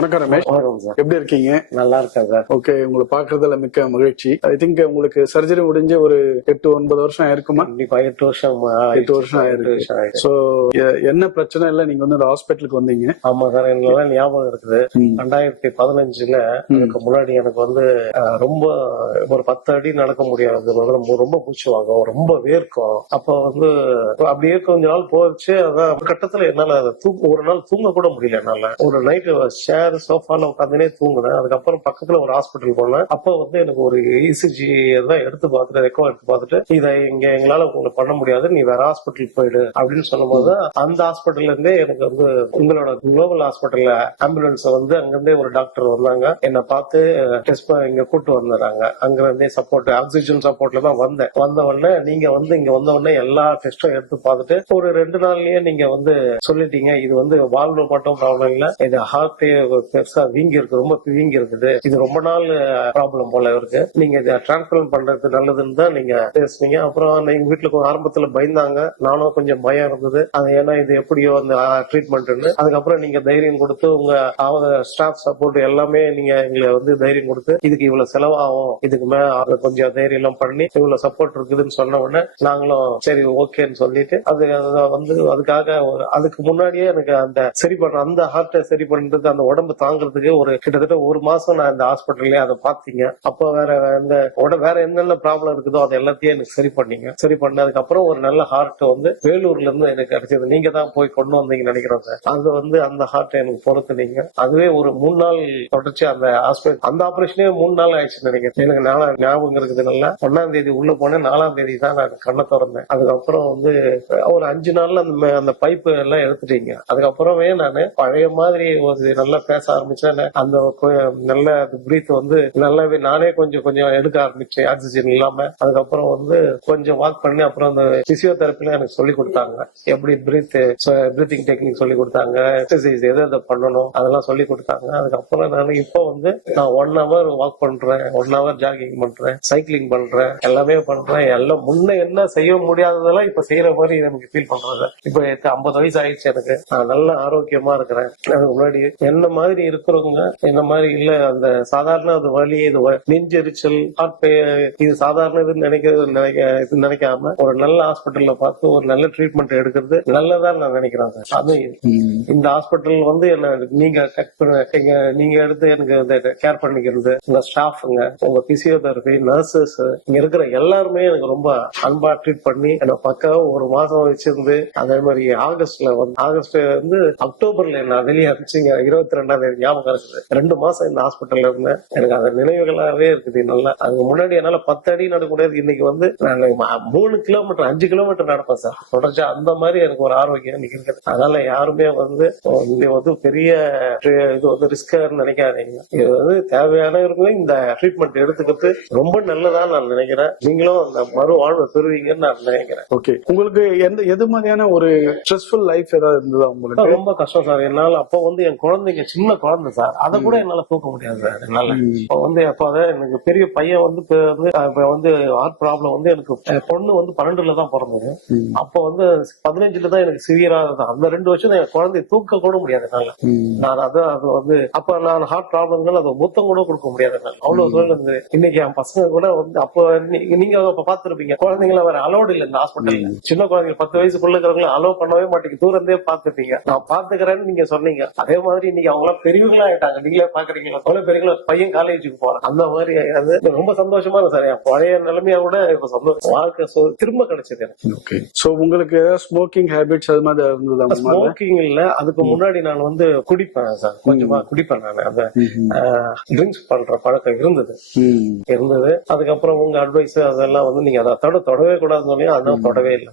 வணக்கம் ரமேஷ், வணக்கம் சார். எப்படி இருக்கீங்க? நல்லா இருக்கேன் சார். ஓகே, உங்களை பாக்குறதுல மிக்க மகிழ்ச்சி. ஐ திங்க் உங்களுக்கு சர்ஜரி முடிஞ்சு ஒரு 8-9 வருஷம் ஆயிருக்குமா? கண்டிப்பா 8 வருஷம் 8 வருஷம் ஆயிருக்கு. சோ என்ன பிரச்சனை இல்ல, நீங்க வந்து இந்த ஹாஸ்பிட்டலுக்கு வந்தீங்க? ஆமா சார், எனக்கு நல்லா ஞாபகம் இருக்குது. 2015 அதுக்கு முன்னாடி எனக்கு வந்து ரொம்ப ஒரு 10 அடி நடக்க முடியாது, ரொம்ப மூச்சு வாங்கும், ரொம்ப வேர்க்கும். அப்ப வந்து அப்படியே கொஞ்ச நாள் போச்சு. அதான் ஒரு கட்டத்துல என்னால ஒரு நாள் தூங்க கூட முடியல. என்னால ஒரு நைட்டு சேர் சோஃபால உட்காந்துனே தூங்குனேன். அதுக்கப்புறம் பக்கத்துல ஒரு ஹாஸ்பிட்டல் போனேன். அப்ப வந்து எனக்கு ஒரு இசிஜி தான் எடுத்து பார்த்துட்டு, ரெக்கோ எடுத்து பார்த்துட்டு, இதை இங்க எங்களால உங்களுக்கு பண்ண முடியாது, நீ வேற ஹாஸ்பிட்டல் போயிடு அப்படின்னு சொல்லும்போது, அந்த ஹாஸ்பிட்டல்ல இருந்தே எனக்கு வந்து உங்களோட குளோபல் ஹாஸ்பிட்டல்ல ஆம்புலன்ஸ் வந்து அங்கிருந்தே ஒரு டாக்டர் வந்தாங்க, என்னை பார்த்து டெஸ்ட் இங்க கூட்டு வந்துறாங்க. அங்க இருந்தே சப்போர்ட் ஆக்சிஜன் சப்போர்ட்ல தான் வந்தேன். வந்த உடனே நீங்க வந்து இங்க வந்த உடனே எல்லா டெஸ்டும் எடுத்து பார்த்துட்டு ஒரு 2 நாள்லயே நீங்க வந்து சொல்லிட்டீங்க, இது வந்து வால்வு மட்டும் ப்ராப்ளம் இல்ல, இது ஹார்ட் பெருசா வீங்கி இருக்கு, ரொம்ப வீங்கி இருக்குது, இது ரொம்ப நாள் ப்ராப்ளம் போல இருக்கு, நீங்க இதை டிரான்ஸ்பிளான்ட் பண்றது நல்லதுன்னு தான் நீங்க பேசுனீங்க. அப்புறம் எங்க வீட்டுல ஆரம்பத்துல பயந்தாங்க, நானும் கொஞ்சம் பயம் இருந்தது. அது ஏன்னா இது எப்படியோ அந்த ட்ரீட்மெண்ட்னு. அதுக்கப்புறம் நீங்க தைரியம் கொடுத்து உங்க ஸ்டாஃப் சப்போர்ட் எல்லாமே நீங்க எங்களை வந்து தைரியம் கொடுத்து, இதுக்கு இவ்வளவு செலவாகும், இதுக்கு மேல கொஞ்சம் தைரியம் எல்லாம் பண்ணி இவ்வளவு சப்போர்ட் இருக்குதுன்னு சொன்ன உடனே நாங்களும் சரி ஓகேன்னு சொல்லிட்டு அது வந்து அதுக்காக அதுக்கு முன்னாடியே எனக்கு அந்த சரி பண்ற அந்த ஹார்ட்டை சரி பண்றது, அந்த உடம்பு தாங்கிறதுக்கு ஒரு கிட்டத்தட்ட 1 மாசம் நான் இந்த ஹாஸ்பிட்டல்லே அதை பாத்தீங்க. அப்போ வேற என்னென்ன ப்ராப்ளம் இருக்குதோ அது எல்லாத்தையும் எனக்கு சரி பண்ணீங்க. சரி பண்ணதுக்கு அப்புறம் ஒரு நல்ல ஹார்ட் வந்து வேலூர்ல இருந்து எனக்கு கிடைச்சது. நீங்க தான் போய் கொண்டு வந்தீங்கன்னு நினைக்கிறோம் சார். அது வந்து அந்த ஹார்ட்டை எனக்கு பொறுத்துனீங்க. அதுவே ஒரு 3 நாள் தொடர்ச்சி அந்த ஹாஸ்பிட்டல் அந்த ஆபரேஷனே 3 நாள் ஆயிடுச்சுன்னு நினைக்கிறேன். எனக்கு ஞாபகம் இருக்குது நல்லா. 1ஆம் தேதி உள்ள போனேன், 4ஆம் தேதி தான் நான் கண்ணை திறந்தேன். அதுக்கப்புறம் வந்து ஒரு 5 நாள்ல அந்த பைப்பு எல்லாம் எடுத்துட்டீங்க. அதுக்கப்புறமே நான் பழைய மாதிரி ஒரு நல்லா பேச ஆரம்பிச்சேன். அந்த நல்ல பிரீத் வந்து நல்லாவே நானே கொஞ்சம் கொஞ்சம் எடுக்க ஆரம்பிச்சேன், ஆக்சிஜன் இல்லாம. அதுக்கப்புறம் வந்து கொஞ்சம் வாக் பண்ணி அப்புறம் அந்த பிசியோதெரப்பில எனக்கு சொல்லி கொடுத்தாங்க, எப்படி பிரீத்திங் டெக்னிக் சொல்லி கொடுத்தாங்க, எக்ஸசைஸ் எதை பண்ணணும் அதெல்லாம் சொல்லி கொடுத்தாங்க. அதுக்கப்புறம் நான் இப்போ வந்து நான் 1 hour வாக் பண்றேன், 1 hour ஜாகிங் பண்றேன், சைக்கிளிங் பண்றேன், எல்லாமே பண்றேன். எல்லாம் முன்ன என்ன செய்ய முடியாததெல்லாம் இப்ப செய்யற மாதிரி எனக்கு ஃபீல் பண்றாங்க. இப்ப 50 வயசு ஆயிடுச்சு எனக்கு, நான் நல்ல ஆரோக்கியமா இருக்கிறேன். அதுக்கு முன்னாடி என்ன மாதிரி இருக்கிறவங்க என்ன மாதிரி இல்ல, அந்த சாதாரண அது வலி, இது நெஞ்செரிச்சல், இது சாதாரண இது நினைக்காம ஒரு நல்ல ஹாஸ்பிட்டல்ல பார்த்து ஒரு நல்ல ட்ரீட்மெண்ட் எடுக்கிறது நல்லதான் நான் நினைக்கிறேன். அது இந்த ஹாஸ்பிட்டல் வந்து என்ன நீங்க எடுத்து எனக்கு கேர் பண்ணிக்கிறது, உங்க ஸ்டாஃப்ங்க, உங்க பிசியோதெரபி நர்சஸ், இங்க இருக்கிற எல்லாருமே எனக்கு ரொம்ப அன்பா ட்ரீட் பண்ணி என்ன பக்காவா 1 மாசம் வச்சிருந்து, அதே மாதிரி ஆகஸ்ட் வந்து அக்டோபர்ல நான் வெளியே இருந்துச்சுங்க. 22ஆம் தேதி ஞாபகம் இருக்குது. 2 மாசம் இந்த ஹாஸ்பிட்டல்ல இருந்தேன். எனக்கு அந்த நினைவுகளாவே இருக்குது நல்லா. அதுக்கு முன்னாடி என்னால 10 அடி நடக்க முடியாது. இன்னைக்கு வந்து நான் 3 கிலோமீட்டர் 5 கிலோமீட்டர் நடப்பேன் சார் தொடர்ச்சி. அந்த மாதிரி எனக்கு ஒரு ஆரோக்கியம் இன்னைக்கு இருக்குது. அதனால யாருமே வந்து பெரிய இது வந்து ரிஸ்க் நினைக்காதீங்க. இது வந்து தேவையான இந்த ட்ரீட்மெண்ட் எடுத்துக்கிட்டு ரொம்ப நல்லதா நான் நினைக்கிறேன். நீங்களும் அந்த மறு வாழ்வை பெறுவீங்கன்னு நான் நினைக்கிறேன். ஓகே, உங்களுக்கு எது மாதிரியான ஒரு ஸ்ட்ரெஸ்ஃபுல் லைஃப் ஏதாவது இருந்ததா உங்களுக்கு? ரொம்ப கஷ்டம் சார். என்னால அப்ப வந்து என் குழந்தைங்க சின்ன குழந்தை சார், அதை கூட என்னால தூக்க முடியாது சார். என்னால இப்ப வந்து எனக்கு பெரிய பையன் வந்து ஹார்ட் ப்ராப்ளம் வந்து எனக்கு பொண்ணு வந்து 12ல தான் பிறந்தது. அப்ப வந்து 15ல தான் எனக்கு சிவியரா இருந்தது. அந்த 2 வருஷம் என் குழந்தைய தூக்க கூட முடியாது என்னால. நான் அது வந்து அப்ப நான் ஹார்ட் ப்ராப்ளம்கள் அது மொத்தம் கூட கொடுக்க முடியாது. அவ்வளவு சூழல் இருந்தது. இன்னைக்கு என் பசங்க கூட வந்து அப்ப நீங்க பாத்துருப்பீங்க, குழந்தைங்களை வேற அலோடு இல்ல இந்த ஹாஸ்பிட்டல்ல. சின்ன குழந்தைங்க 10 வயசுக்குள்ள இருக்கிறவங்களை அலோவ் பண்ணவே மாட்டேங்க, தூரந்தே பாத்துப்பீங்க. நான் பாத்துக்கிறேன்னு நீங்க சொன்னீங்க. அதே மாதிரி இன்னைக்கு அவங்க எல்லாம் பெரியவங்களா ஆயிட்டாங்க. நீங்களே பாக்குறீங்களா, அவ்வளவு பெரியவங்களா, பையன் காலேஜுக்கு போறேன் அந்த மாதிரி. ரொம்ப சந்தோஷமா இருக்கு சார். என் பழைய நிலைமையா கூட இப்ப சந்தோஷம், வாழ்க்கை திரும்ப கிடைச்சது எனக்கு. சோ உங்களுக்கு ஏதாவது ஸ்மோக்கிங் ஹேபிட்ஸ் அது மாதிரி இருந்ததா? ஸ்மோக்கிங் இல்ல, அதுக்கு முன்னாடி நான் வந்து குடிப்பேன் சார், கொஞ்சமா குடிப்பேன். நான் அந்த ட்ரிங்க்ஸ் பண்ற பழக்கம் இருந்தது. அதுக்கப்புறம் உங்க அட்வைஸ் அதெல்லாம் வந்து நீங்க அதை தொடவே கூடாதுன்னு சொல்லி அதான் தொடவே இல்லை.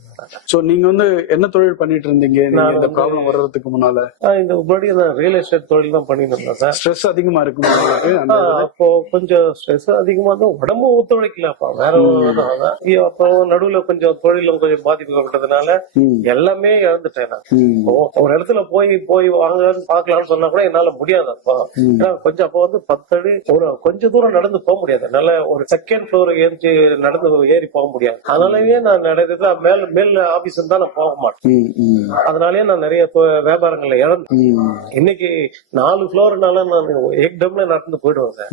சோ நீங்க வந்து என்ன தொழில் பண்ணிட்டு இருந்தீங்க இந்த ப்ராப்ளம் வர்றதுக்கு முன்னால? இந்த முன்னாடி ரியல் எஸ்டேட் தொழில் தான் பண்ணிட்டு இருந்தேன் சார். ஸ்ட்ரெஸ் அதிகமா இருக்கும் அப்போ கொஞ்சம் ஸ்ட்ரெஸ் அதிகமா தான், உடம்பு ஒத்துழைக்கல. அப்ப வேற அப்போ நடுவுல கொஞ்சம் தொழிலும் கொஞ்சம் பாதிக்கப்பட்டதுனால எல்லாமே இழந்துட்டேன் நான். ஒரு இடத்துல போய் வாங்கலாம்னு பாக்கலாம்னு சொன்னா கூட என்னால முடியாது. அப்போ கொஞ்சம் அப்போ வந்து 10 அடி கொஞ்சம் தூரம் நடந்து போக முடியாது என்னால. ஒரு செகண்ட் ஃப்ளோர் ஏறி போக முடியாது. அதனாலயே நான் நடக்குது மேல் ஆபீஸ் தான் நான் போக மாட்டேன். அதனாலயே நான் நிறைய வியாபாரங்கள்ல இழந்தேன். இன்னைக்கு 4 ஃப்ளோர்னால நான் ஏக்டம்ல நடந்து போயிடுவேன் சார்.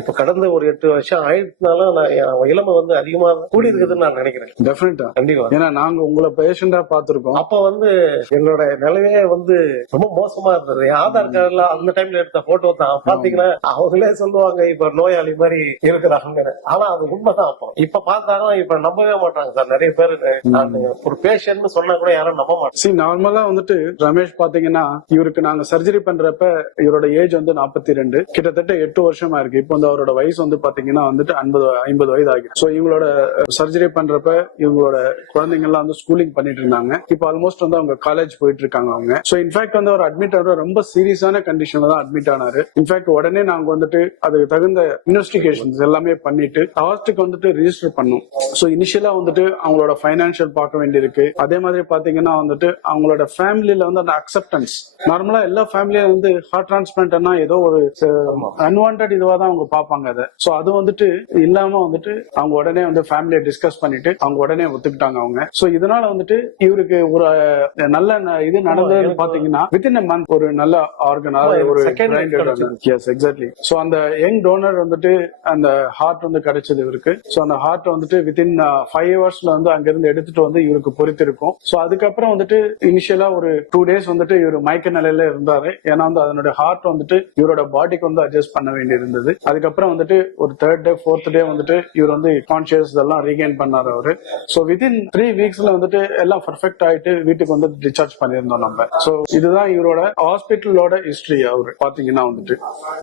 இப்ப கடந்த ஒரு 8 வருஷம் ஆயிரத்தினால நான் என் இளமை வந்து அதிகமா கூடி இருக்குதுன்னு நான் நினைக்கிறேன். டெஃபினட்டா. கண்டிப்பா. ஏன்னா நாங்க உங்களை பேஷண்டா பாத்துருக்கோம். அப்ப வந்து என்னோட நிலைமையே வந்து ரொம்ப மோசமா இருந்தது. என் ஆதார் கார்டுல அந்த டைம்ல எடுத்த போட்டோ தான் பாத்தீங்கன்னா அவங்களே சொல்லுவாங்க இப்ப நோயாளி மாதிரி இருக்கிறாங்க. ஆனா அது உண்மைதான். அப்போ இப்ப பார்த்தாங்கன்னா இப்ப நம்பவே மாட்டாங்க சார். நிறைய பேர் நான் ஒரு பேஷண்ட் சொன்னா கூட யாரும் நம்ப மாட்டாங்க. நார்மலா வந்துட்டு ரமேஷ் பாத்தீங்கன்னா இவருக்கு நாங்க சர்ஜரி பண்றப்ப இவரோட ஏஜ் வந்து 42, கிட்டத்தட்ட 8 வருஷமா இருக்கு. இப்போ வந்து அவரோட வயசு வந்து பாத்தீங்கன்னா வந்துட்டு 50 வயது ஆகிடும். சோ இவங்களோட சர்ஜரி பண்றப்ப இவங்களோட குழந்தைங்க எல்லாம் வந்து ஸ்கூலிங் பண்ணிட்டு இருந்தாங்க. இப்போ ஆல்மோஸ்ட் வந்து அவங்க காலேஜ் போயிட்டு இருக்காங்க அவங்க. சோ இன்ஃபேக்ட் வந்து அவர் அட்மிட் ஆகிற ரொம்ப சீரியஸான கண்டிஷன்ல தான் அட்மிட் ஆனாரு. இன்ஃபேக்ட் உடனே நாங்க வந்துட்டு அதுக்கு தகுந்த இன்வெஸ்டிகேஷன்ஸ் எல்லாமே பண்ணிட்டு ஹாஸ்பிட்டலுக்கு வந்துட்டு ரிஜிஸ்டர் பண்ணோம். சோ இனிஷியலா வந்துட்டு அவங்களோட பைனான்சியல் பார்க்க வேண்டியிருக்கு. அதே மாதிரி பாத்தீங்கன்னா வந்துட்டு அவங்களோட ஃபேமிலியில வந்து அந்த அக்செப்டன்ஸ், நார்மலா எல்லா ஃபேமிலியும் வந்து ஹார்ட் டிரான்ஸ்பிளான்ட்னா ஏதோ ஒரு அன்வான்ட் இதுவா தான் அவங்க பாப்பாங்க அதை. சோ அது வந்துட்டு இல்லாம வந்துட்டு அவங்க உடனே வந்து ஃபேமிலியை டிஸ்கஸ் பண்ணிட்டு அவங்க உடனே ஒத்துக்கிட்டாங்க அவங்க. சோ இதனால வந்துட்டு இவருக்கு ஒரு நல்ல இது நடந்தது பாத்தீங்கன்னா வித்தின் a month ஒரு நல்ல ஆர்கன் ஒரு எக்ஸாக்ட்லி. சோ அந்த யங் டோனர் வந்துட்டு அந்த ஹார்ட் வந்து கிடைச்சது இவருக்கு. சோ அந்த ஹார்ட் வந்துட்டு வித்தின் 5 ஹவர்ஸ்ல வந்து அங்க இருந்து எடுத்துட்டு வந்து இவருக்கு பொறுத்திருக்கும். சோ அதுக்கப்புறம் வந்துட்டு இனிஷியலா ஒரு 2 days வந்துட்டு இவர் மயக்க நிலையில இருந்தாரு. ஏன்னா வந்து அதனுடைய ஹார்ட் வந்துட்டு இவரோட பாடிக்கு வந்து அட்ஜஸ்ட் பண்ண வேண்டி இருந்தது. அதுக்கப்புறம் வந்துட்டு ஒரு 3rd day 4th day வந்துட்டு இவர் வந்து கான்சியஸ் இதெல்லாம் ரீகெயின் பண்ணாரு அவரு. சோ வித்தின் 3 weeksல வந்துட்டு எல்லாம் பர்ஃபெக்ட் ஆயிட்டு வீட்டுக்கு வந்து டிஸ்சார்ஜ் பண்ணியிருந்தோம் நம்ம. சோ இதுதான் இவரோட ஹாஸ்பிட்டலோட ஹிஸ்டரி அவரு பாத்தீங்கன்னா வந்துட்டு.